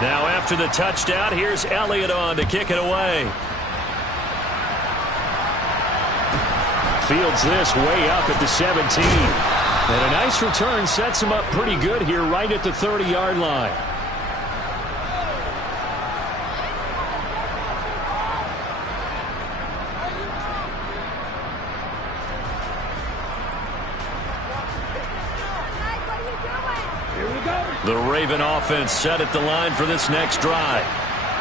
Now after the touchdown, here's Elliott on to kick it away. Fields this way up at the 17. And a nice return sets him up pretty good here right at the 30-yard line. The Raven offense set at the line for this next drive.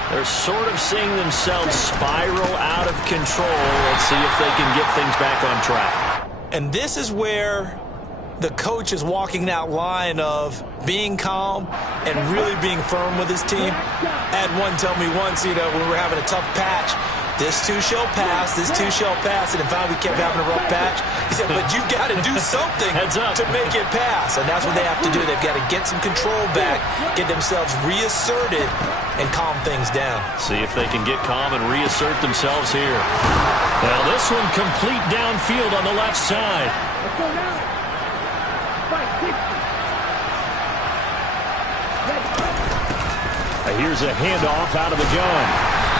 They're sort of seeing themselves spiral out of control. Let's see if they can get things back on track. And this is where the coach is walking that line of being calm and really being firm with his team. I had one tell me once, when we were having a tough patch, this too shall pass, this too shall pass. And in fact, we kept having a rough patch. He said, but you got to do something to make it pass. And that's what they have to do. They've got to get some control back, get themselves reasserted, and calm things down. See if they can get calm and reassert themselves here. Now this one complete downfield on the left side. Let's go now. Here's a handoff out of the gun.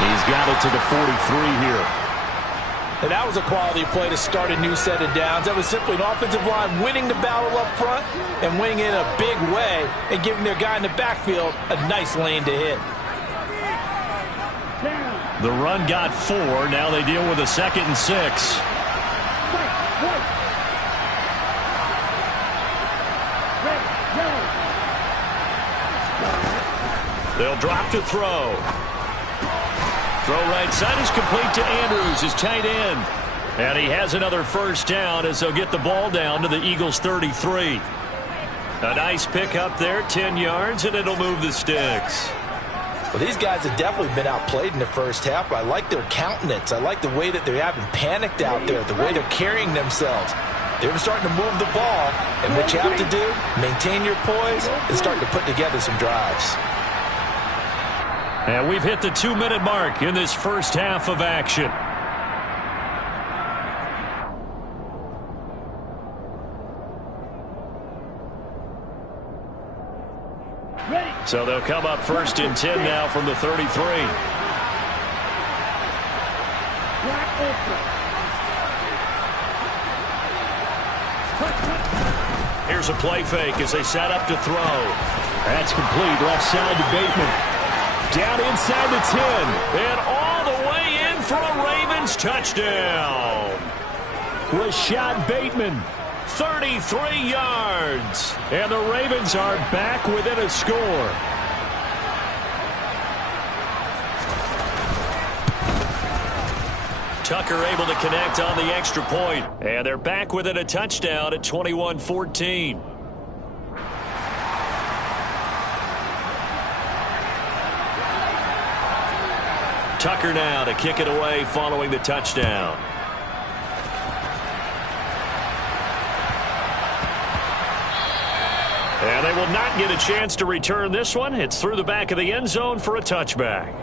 He's got it to the 43 here. And that was a quality play to start a new set of downs. That was simply an offensive line winning the battle up front and winning in a big way and giving their guy in the backfield a nice lane to hit. The run got 4. Now they deal with a 2nd and 6. They'll drop to throw. Throw right side is complete to Andrews, his tight end. And he has another first down as they'll get the ball down to the Eagles' 33. A nice pickup there, 10 yards, and it'll move the sticks. Well, these guys have definitely been outplayed in the first half, but I like their countenance. I like the way that they're having panicked out there, the way they're carrying themselves. They're starting to move the ball, and what you have to do, maintain your poise and start to put together some drives. And we've hit the 2-minute mark in this first half of action. So they'll come up 1st and 10 now from the 33. Here's a play fake as they set up to throw. That's complete. Left side to Bateman. Down inside the 10. And all the way in for a Ravens touchdown. Rashad Bateman. 33 yards. And the Ravens are back within a score. Tucker able to connect on the extra point. And they're back within a touchdown at 21-14. Tucker now to kick it away following the touchdown. And they will not get a chance to return this one. It's through the back of the end zone for a touchback.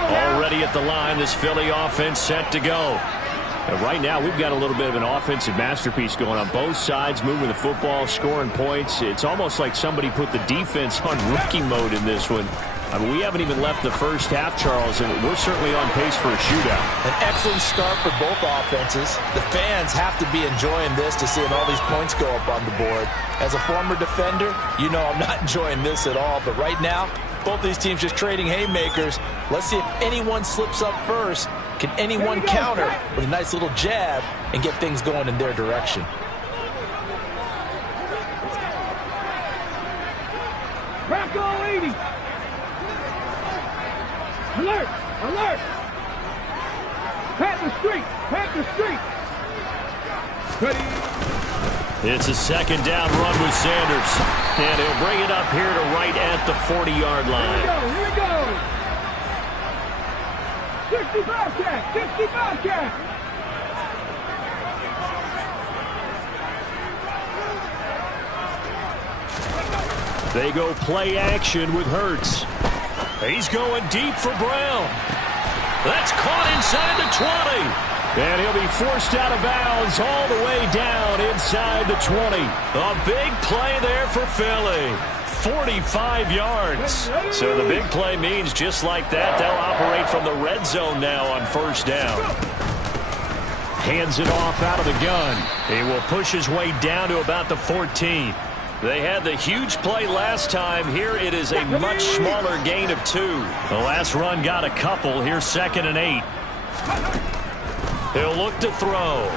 Already at the line, this Philly offense set to go. And right now, we've got a little bit of an offensive masterpiece going on both sides, moving the football, scoring points. It's almost like somebody put the defense on rookie mode in this one. I mean, we haven't even left the first half, Charles, and we're certainly on pace for a shootout. An excellent start for both offenses. The fans have to be enjoying this to seeing all these points go up on the board. As a former defender, you know I'm not enjoying this at all. But right now, both these teams just trading haymakers. Let's see if anyone slips up first. Can anyone counter with a nice little jab and get things going in their direction? Rocco 80. Alert! Alert! Panther Street! Panther Street! Ready? It's a 2nd down run with Sanders. And he'll bring it up here to right at the 40-yard line. Here we go! 65 cat! 65 cat! They go play action with Hurts. He's going deep for Brown. That's caught inside the 20. And he'll be forced out of bounds all the way down inside the 20. A big play there for Philly. 45 yards. So the big play means just like that, they'll operate from the red zone now on first down. Hands it off out of the gun. He will push his way down to about the 14. They had the huge play last time. Here it is a much smaller gain of 2. The last run got a couple. Here's 2nd and 8. He'll look to throw.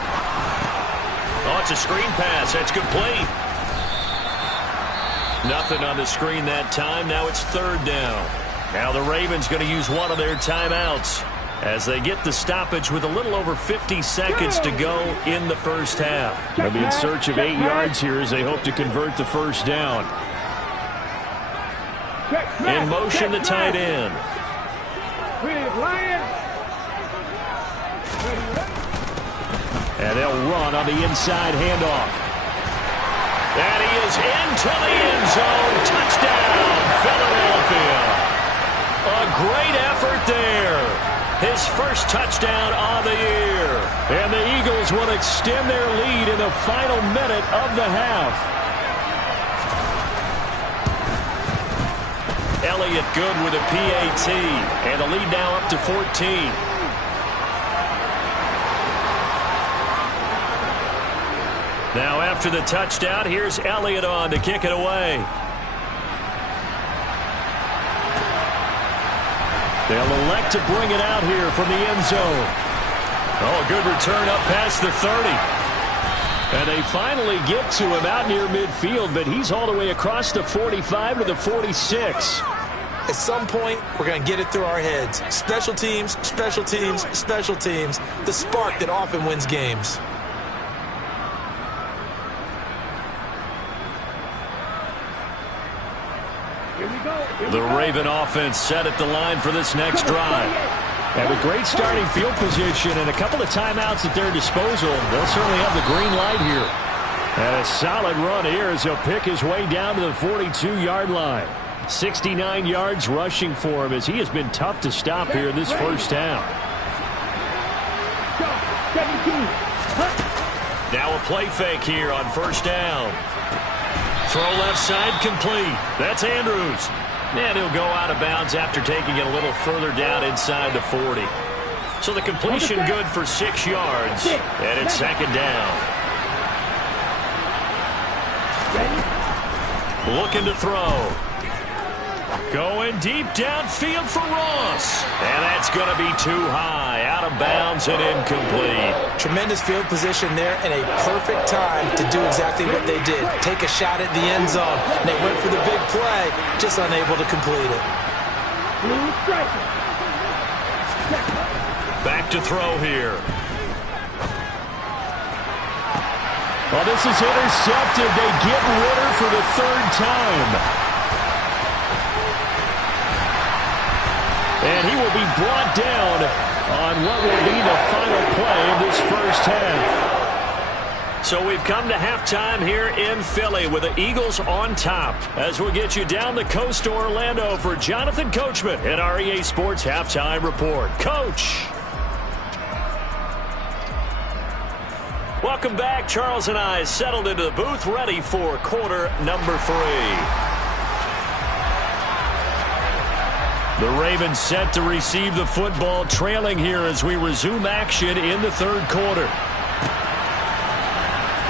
Oh, it's a screen pass. That's complete. Nothing on the screen that time. Now it's 3rd down. Now the Ravens going to use one of their timeouts as they get the stoppage with a little over 50 seconds to go in the first half. They'll be in search of 8 yards here as they hope to convert the first down. In motion, the tight end. And they'll run on the inside handoff. And he is into the end zone. Touchdown, Philadelphia. A great effort there. His first touchdown of the year. And the Eagles will extend their lead in the final minute of the half. Elliott good with a PAT. And the lead now up to 14. Now after the touchdown, here's Elliott on to kick it away. They'll elect to bring it out here from the end zone. Oh, good return up past the 30. And they finally get to him out near midfield, but he's all the way across the 45 to the 46. At some point, we're going to get it through our heads. Special teams, special teams, special teams. The spark that often wins games. The Raven offense set at the line for this next drive. Have a great starting field position and a couple of timeouts at their disposal. They'll certainly have the green light here. And a solid run here as he'll pick his way down to the 42-yard line. 69 yards rushing for him as he has been tough to stop here in this first half. Now a play fake here on first down. Throw left side complete. That's Andrews. And he'll go out of bounds after taking it a little further down inside the 40. So the completion good for 6 yards. And it's 2nd down. Looking to throw. Going deep downfield for Ross. And that's going to be too high. Out of bounds and incomplete. Tremendous field position there and a perfect time to do exactly what they did. Take a shot at the end zone. And they went for the big play, just unable to complete it. Back to throw here. Well, this is intercepted. They get Ritter for the 3rd time. And he will be brought down on what will be the final play of this first half. So we've come to halftime here in Philly with the Eagles on top. As we'll get you down the coast to Orlando for Jonathan Coachman at our EA Sports Halftime Report. Coach. Welcome back. Charles and I settled into the booth ready for quarter number 3. The Ravens set to receive the football, trailing here as we resume action in the 3rd quarter.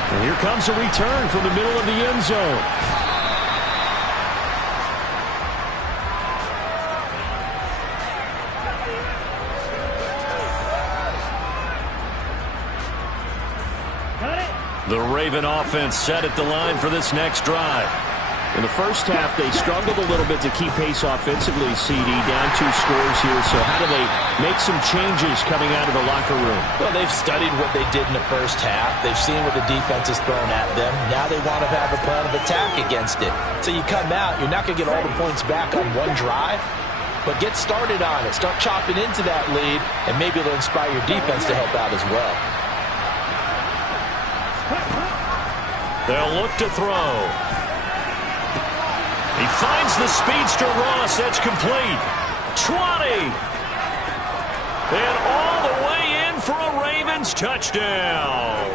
And here comes a return from the middle of the end zone. The Raven offense set at the line for this next drive. In the first half, they struggled a little bit to keep pace offensively, CD, down 2 scores here. So how do they make some changes coming out of the locker room? Well, they've studied what they did in the first half. They've seen what the defense has thrown at them. Now they want to have a plan of attack against it. So you come out, you're not going to get all the points back on one drive, but get started on it. Start chopping into that lead, and maybe it'll inspire your defense to help out as well. They'll look to throw. He finds the speedster Ross. That's complete. 20. And all the way in for a Ravens touchdown.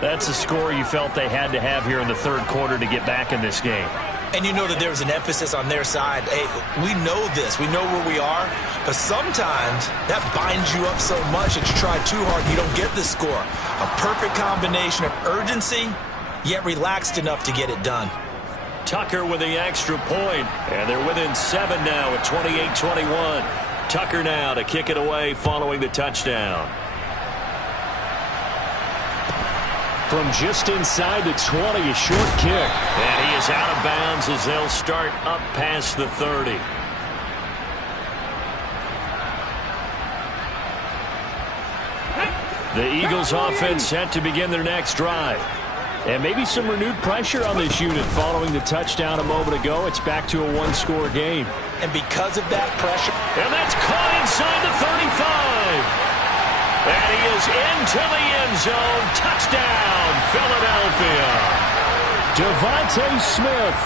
That's a score you felt they had to have here in the third quarter to get back in this game. And you know that there was an emphasis on their side. Hey, we know this. We know where we are. But sometimes that binds you up so much that you try too hard and you don't get the score. A perfect combination of urgency, yet relaxed enough to get it done. Tucker with the extra point. And they're within 7 now at 28-21. Tucker now to kick it away following the touchdown. From just inside the 20, a short kick. And he is out of bounds as they'll start up past the 30. The Eagles offense set to begin their next drive. And maybe some renewed pressure on this unit following the touchdown a moment ago. It's back to a one-score game. And because of that pressure. And that's caught inside the 35. And he is into the end zone. Touchdown, Philadelphia. Devontae Smith,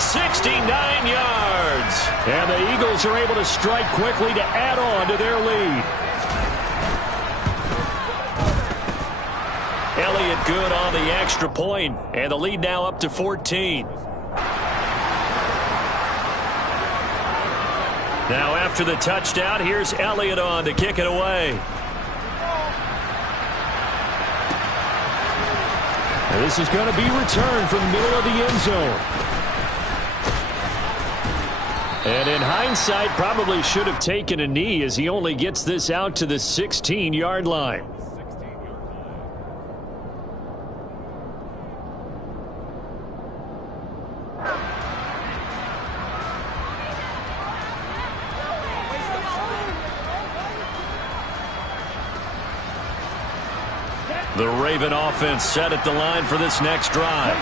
69 yards. And the Eagles are able to strike quickly to add on to their lead. Elliott good on the extra point, and the lead now up to 14. Now after the touchdown, here's Elliott on to kick it away. And this is going to be returned from the middle of the end zone. And in hindsight, probably should have taken a knee as he only gets this out to the 16-yard line. The Raven offense set at the line for this next drive.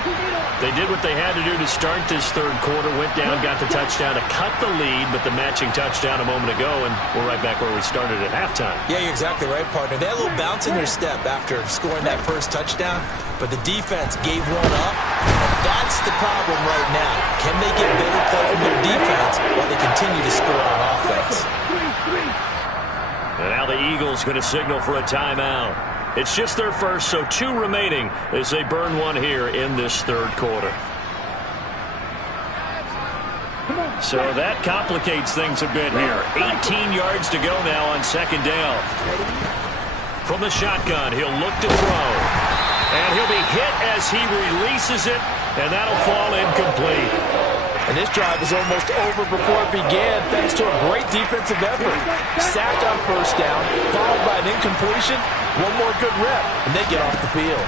They did what they had to do to start this third quarter, went down, got the touchdown to cut the lead, but the matching touchdown a moment ago, and we're right back where we started at halftime. Yeah, you're exactly right, partner. They had a little bounce in their step after scoring that first touchdown, but the defense gave one up, and that's the problem right now. Can they get better play from their defense while they continue to score on offense? And now the Eagles going to signal for a timeout. It's just their first, so 2 remaining as they burn one here in this third quarter. So that complicates things a bit here. 18 yards to go now on second down. From the shotgun, he'll look to throw. And he'll be hit as he releases it, and that'll fall incomplete. And this drive is almost over before it began thanks to a great defensive effort. Sack on first down, followed by an incompletion. One more good rep, and they get off the field.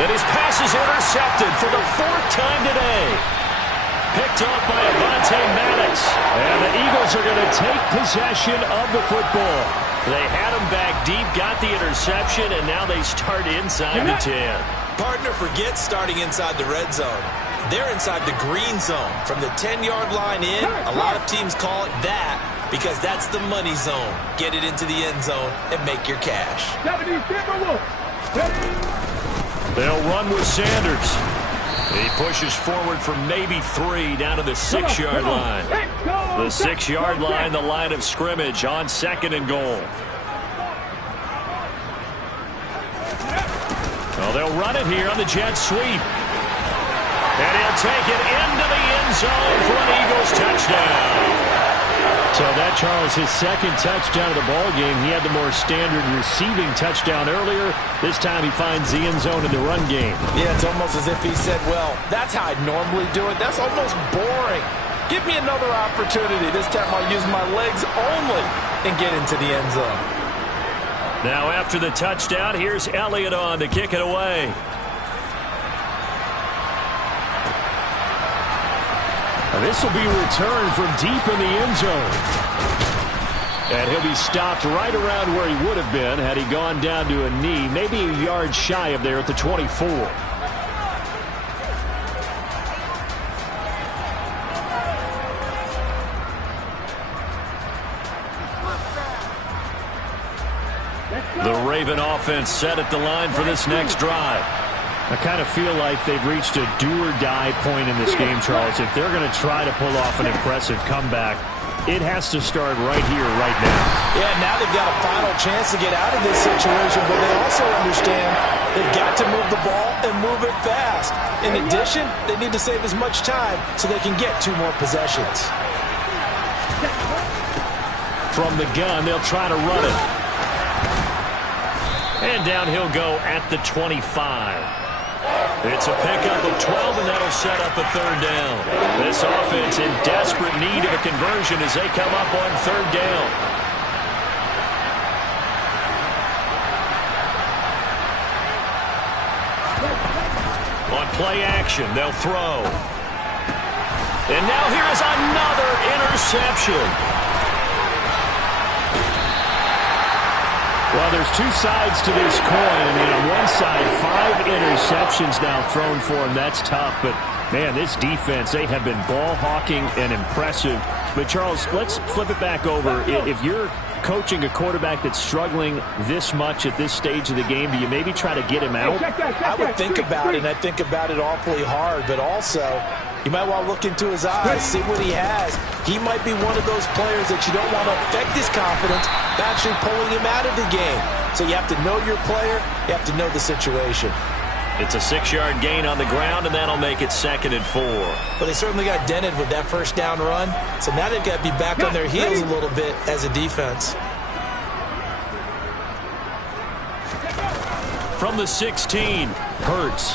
And his pass is intercepted for the 4th time today. Picked off by Avonte Maddox. And the Eagles are going to take possession of the football. They had him back deep, got the interception, and now they start inside the 10. Partner, forget starting inside the red zone. They're inside the green zone. From the 10-yard line in, a lot of teams call it that because that's the money zone. Get it into the end zone and make your cash. They'll run with Sanders. He pushes forward for maybe 3 down to the 6-yard line. The 6-yard line, the line of scrimmage on 2nd and goal. Well, they'll run it here on the jet sweep. And he'll take it into the end zone for an Eagles touchdown. So that, Charles, his 2nd touchdown of the ball game. He had the more standard receiving touchdown earlier. This time he finds the end zone in the run game. Yeah, it's almost as if he said, well, that's how I normally do it. That's almost boring. Give me another opportunity. This time I'll use my legs only and get into the end zone. Now after the touchdown, here's Elliott on to kick it away. And this will be returned from deep in the end zone. And he'll be stopped right around where he would have been had he gone down to a knee, maybe a yard shy of there at the 24. The Raven offense set at the line for this next drive. I kind of feel like they've reached a do-or-die point in this game, Charles. If they're going to try to pull off an impressive comeback, it has to start right here, right now. Yeah, now they've got a final chance to get out of this situation, but they also understand they've got to move the ball and move it fast. In addition, they need to save as much time so they can get 2 more possessions. From the gun, they'll try to run it. And down he'll go at the 25. It's a pickup of 12, and that'll set up a 3rd down. This offense in desperate need of a conversion as they come up on 3rd down. On play action, they'll throw. And now here is another interception. Well, there's 2 sides to this coin. I mean, on one side, 5 interceptions now thrown for him. That's tough. But, man, this defense, they have been ball hawking and impressive. But, Charles, let's flip it back over. If you're coaching a quarterback that's struggling this much at this stage of the game, do you maybe try to get him out? I would think about it, and I think about it awfully hard. But also, you might want to look into his eyes, see what he has. He might be one of those players that you don't want to affect his confidence by actually pulling him out of the game. So you have to know your player. You have to know the situation. It's a 6-yard gain on the ground, and that'll make it 2nd and 4. But they certainly got dented with that 1st down run. So now they've got to be back on their heels a little bit as a defense. From the 16, Hurts.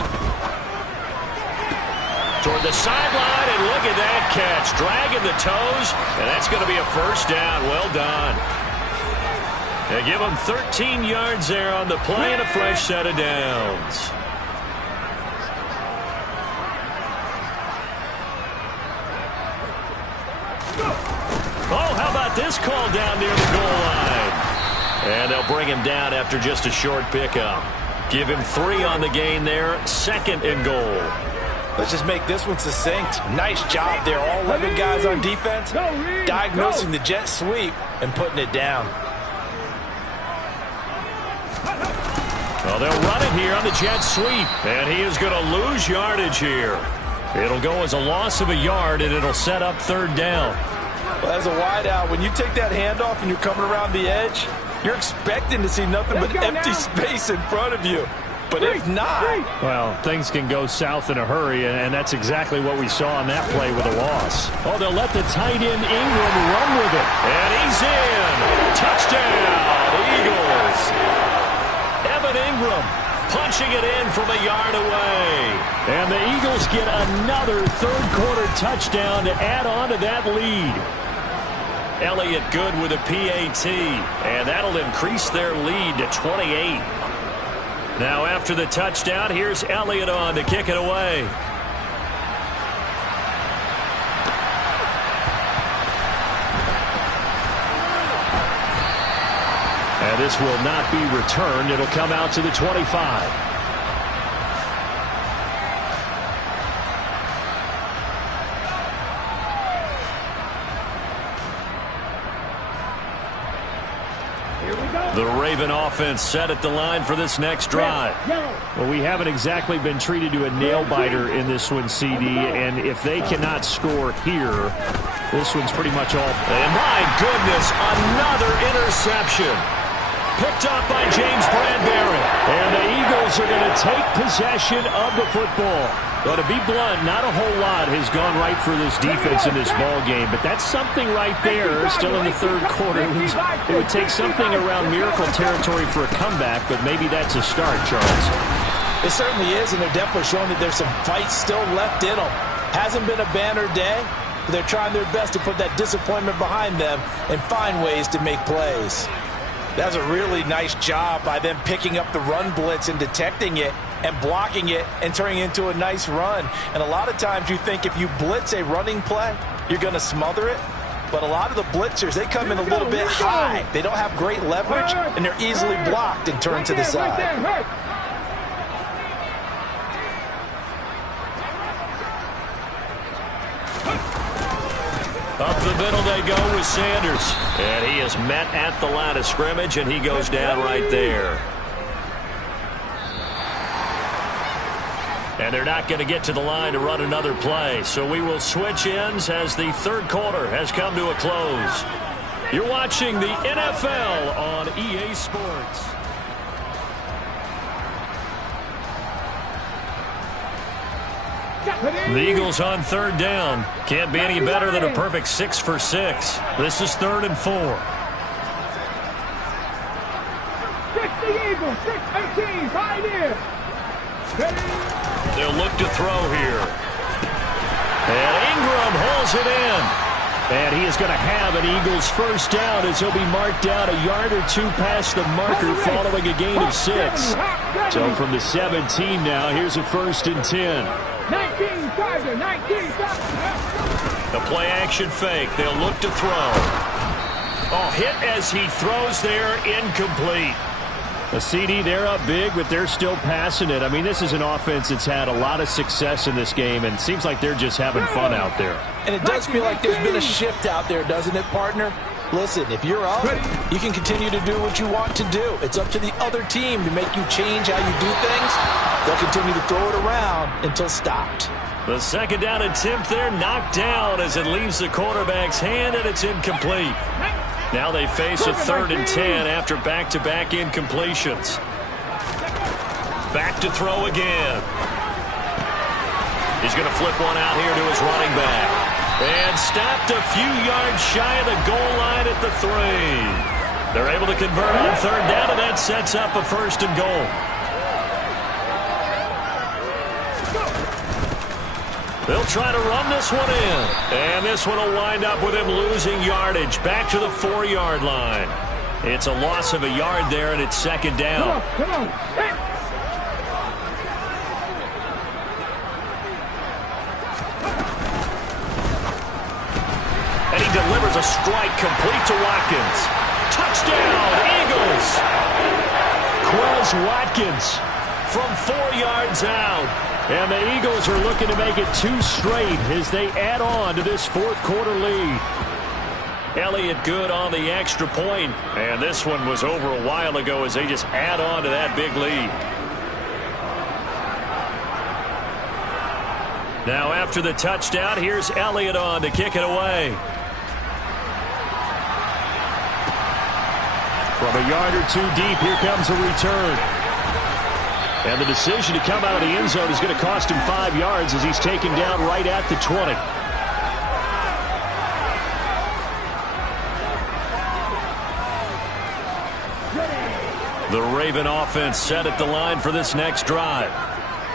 Toward the sideline, and look at that catch. Dragging the toes, and that's going to be a 1st down. Well done. They give them 13 yards there on the play and a fresh set of downs. Oh, how about this call down near the goal line? And they'll bring him down after just a short pickup. Give him 3 on the gain there. 2nd and goal. Let's just make this one succinct. Nice job there. All 11 guys on defense diagnosing the jet sweep and putting it down. Well, they'll run it here on the jet sweep. And he is going to lose yardage here. It'll go as a loss of a yard, and it'll set up 3rd down. Well, as a wideout, when you take that handoff and you're coming around the edge, you're expecting to see nothing but empty space in front of you. But if not, well, things can go south in a hurry, and that's exactly what we saw on that play with a loss. Oh, they'll let the tight end Ingram run with it. And he's in. Touchdown, Eagles. Evan Ingram punching it in from a yard away. And the Eagles get another 3rd quarter touchdown to add on to that lead. Elliott good with a PAT, and that'll increase their lead to 28. Now after the touchdown, here's Elliott on to kick it away. And this will not be returned. It'll come out to the 25. The Raven offense set at the line for this next drive. Well, we haven't exactly been treated to a nail-biter in this one, CD, and if they cannot score here, this one's pretty much all. And my goodness, another interception. Picked up by James Bradbury. And the Eagles are going to take possession of the football. Well, to be blunt, not a whole lot has gone right for this defense in this ball game, but that's something right there. Still in the 3rd quarter. It would take something around miracle territory for a comeback, but maybe that's a start, Charles. It certainly is, and they're definitely showing that there's some fight still left in them. Hasn't been a banner day, but they're trying their best to put that disappointment behind them and find ways to make plays. That's a really nice job by them picking up the run blitz and detecting it and blocking it and turning it into a nice run. And a lot of times you think if you blitz a running play, you're going to smother it. But a lot of the blitzers, they come in a little bit high. They don't have great leverage, and they're easily blocked and turned to the side. Up the middle they go with Sanders. And he is met at the line of scrimmage, and he goes down right there. And they're not going to get to the line to run another play. So we will switch ends as the third quarter has come to a close. You're watching the NFL on EA Sports. The Eagles on third down. Can't be any better than a perfect 6 for 6. This is 3rd and 4. 60 Eagles, 6-18, pioneer. They'll look to throw here. And Ingram hauls it in. And he is going to have an Eagles first down as he'll be marked down a yard or two past the marker following a gain of 6. So from the 17 now, here's a 1st and 10. 19 Tiger, 19 The play action fake. They'll look to throw. Oh, hit as he throws there, incomplete. A CD, they're up big, but they're still passing it. I mean, this is an offense that's had a lot of success in this game, and it seems like they're just having fun out there. And it does feel like there's been a shift out there, doesn't it, partner? Listen, if you're up, you can continue to do what you want to do. It's up to the other team to make you change how you do things. They'll continue to throw it around until stopped. The second down attempt there knocked down as it leaves the quarterback's hand, and it's incomplete. Now they face a 3rd and 10 after back-to-back incompletions. Back to throw again. He's going to flip one out here to his running back. And stopped a few yards shy of the goal line at the 3. They're able to convert on 3rd down, and that sets up a 1st and goal. They'll try to run this one in. And this one will wind up with him losing yardage back to the 4-yard line. It's a loss of a yard there, and it's 2nd down. Come on. And he delivers a strike complete to Watkins. Touchdown, Eagles! Quez Watkins from 4 yards out. And the Eagles are looking to make it 2 straight as they add on to this 4th quarter lead. Elliott good on the extra point. And this one was over a while ago as they just add on to that big lead. Now after the touchdown, here's Elliott on to kick it away. From a yard or 2 deep, here comes a return. And the decision to come out of the end zone is going to cost him 5 yards as he's taken down right at the 20. The Raven offense set at the line for this next drive.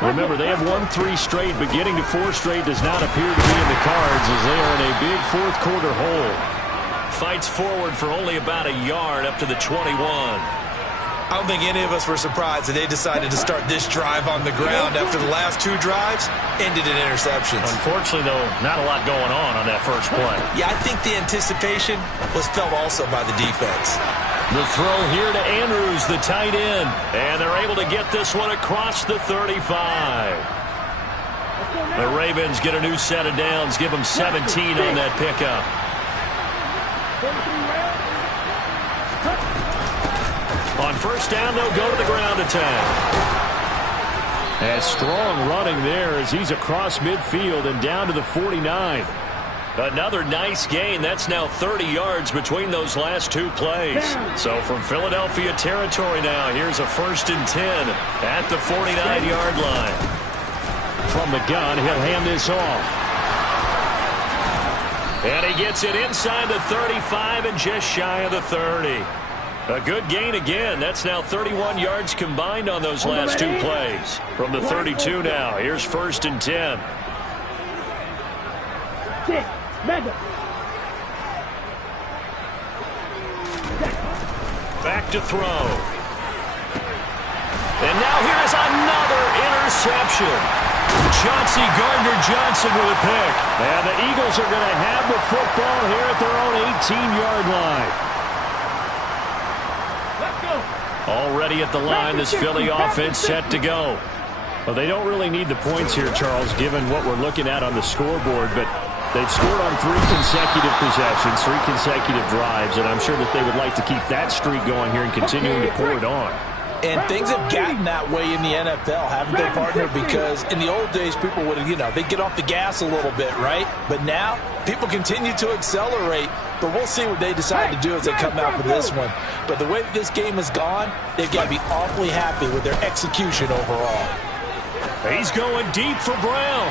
Remember, they have won 3 straight, but getting to 4 straight does not appear to be in the cards as they are in a big 4th quarter hole. Fights forward for only about a yard up to the 21. I don't think any of us were surprised that they decided to start this drive on the ground after the last 2 drives ended in interceptions. Unfortunately, though, not a lot going on that first play. Yeah, I think the anticipation was felt also by the defense. The throw here to Andrews, the tight end. And they're able to get this one across the 35. The Ravens get a new set of downs, give them 17 on that pickup. On first down, they'll go to the ground attack. And strong running there as he's across midfield and down to the 49. Another nice gain. That's now 30 yards between those last 2 plays. So from Philadelphia territory now, here's a 1st and 10 at the 49-yard line. From the gun, he'll hand this off. And he gets it inside the 35 and just shy of the 30. A good gain again. That's now 31 yards combined on those last 2 plays. From the 32 now, here's 1st and 10. Back to throw. And now here is another interception. Chauncey Gardner-Johnson with a pick. And the Eagles are going to have the football here at their own 18-yard line. Already at the line, this Philly offense set to go. Well, they don't really need the points here, Charles, given what we're looking at on the scoreboard, but they've scored on 3 consecutive possessions, 3 consecutive drives, and I'm sure that they would like to keep that streak going here and continuing to pour it on. And things have gotten that way in the NFL, haven't they, partner? Because in the old days, people would, they'd get off the gas a little bit, right? But now, people continue to accelerate. But we'll see what they decide to do as they come out for this one. But the way this game has gone, they've got to be awfully happy with their execution overall. He's going deep for Brown.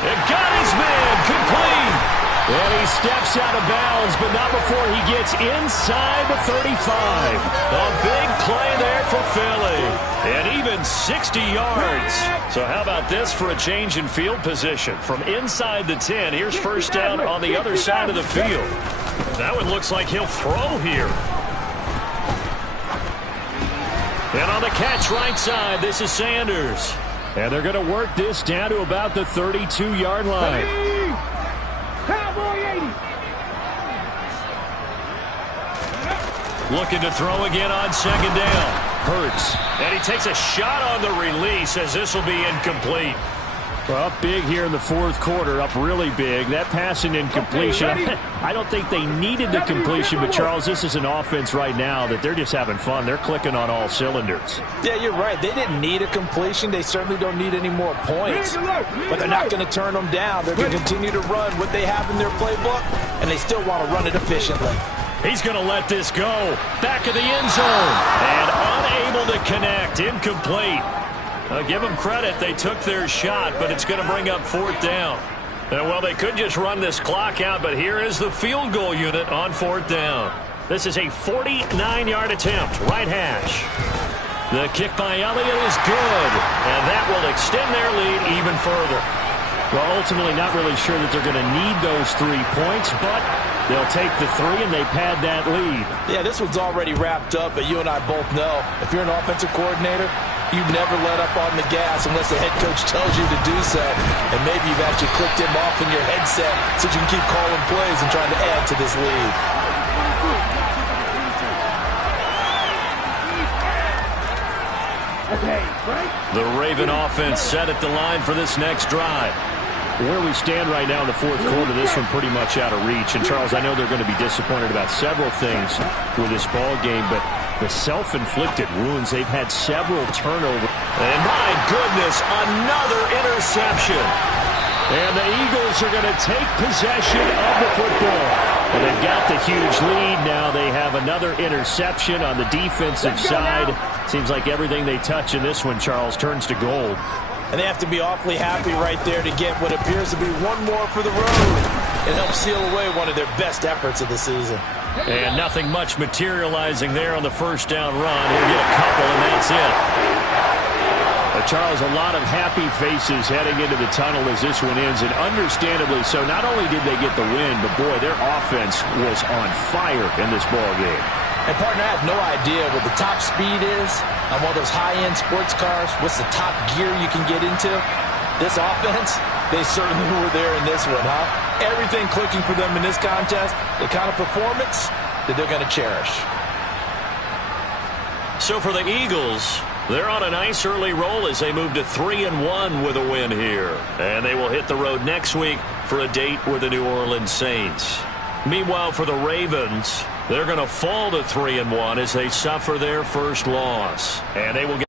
And got his man complete. And he steps out of bounds, but not before he gets inside the 35. A big play there for Philly. And even 60 yards. So how about this for a change in field position? From inside the 10, here's first down on the other side of the field. That one looks like he'll throw here. And on the catch right side, this is Sanders. And they're going to work this down to about the 32-yard line. Cowboy 80. Looking to throw again on second down. Hurts. And he takes a shot on the release as this will be incomplete. Well, up big here in the fourth quarter, up really big. That passing incompletion, I don't think they needed the completion, but Charles, this is an offense right now that they're just having fun. They're clicking on all cylinders. Yeah, you're right. They didn't need a completion. They certainly don't need any more points. But they're not going to turn them down. They're going to continue to run what they have in their playbook, and they still want to run it efficiently. He's going to let this go. Back of the end zone. And unable to connect. Incomplete. Give them credit. They took their shot, but it's going to bring up fourth down. And, well, they could just run this clock out, but here is the field goal unit on fourth down. This is a 49-yard attempt, right hash. The kick by Elliott is good, and that will extend their lead even further. Well, ultimately not really sure that they're going to need those 3 points, but they'll take the 3 and they pad that lead. Yeah, this one's already wrapped up, but you and I both know if you're an offensive coordinator, you never let up on the gas unless the head coach tells you to do so. And maybe you've actually clicked him off in your headset so you can keep calling plays and trying to add to this lead. The Raven offense set at the line for this next drive. Where we stand right now in the fourth quarter, this one pretty much out of reach. And, Charles, I know they're going to be disappointed about several things with this ball game, but the self-inflicted wounds, they've had several turnovers. And, my goodness, another interception. And the Eagles are going to take possession of the football. Well, they've got the huge lead. Now they have another interception on the defensive side. Seems like everything they touch in this one, Charles, turns to gold. And they have to be awfully happy right there to get what appears to be one more for the road. It helps seal away one of their best efforts of the season. And nothing much materializing there on the first down run. He'll get a couple, and that's it. Charles, a lot of happy faces heading into the tunnel as this one ends, and understandably so. Not only did they get the win, but, boy, their offense was on fire in this ball game. And, partner, I have no idea what the top speed is on one of those high-end sports cars. What's the top gear you can get into? This offense, they certainly were there in this one, huh? Everything clicking for them in this contest, the kind of performance that they're going to cherish. So for the Eagles, they're on a nice early roll as they move to 3-1 with a win here. And they will hit the road next week for a date with the New Orleans Saints. Meanwhile, for the Ravens, they're going to fall to 3-1 as they suffer their first loss. And they will get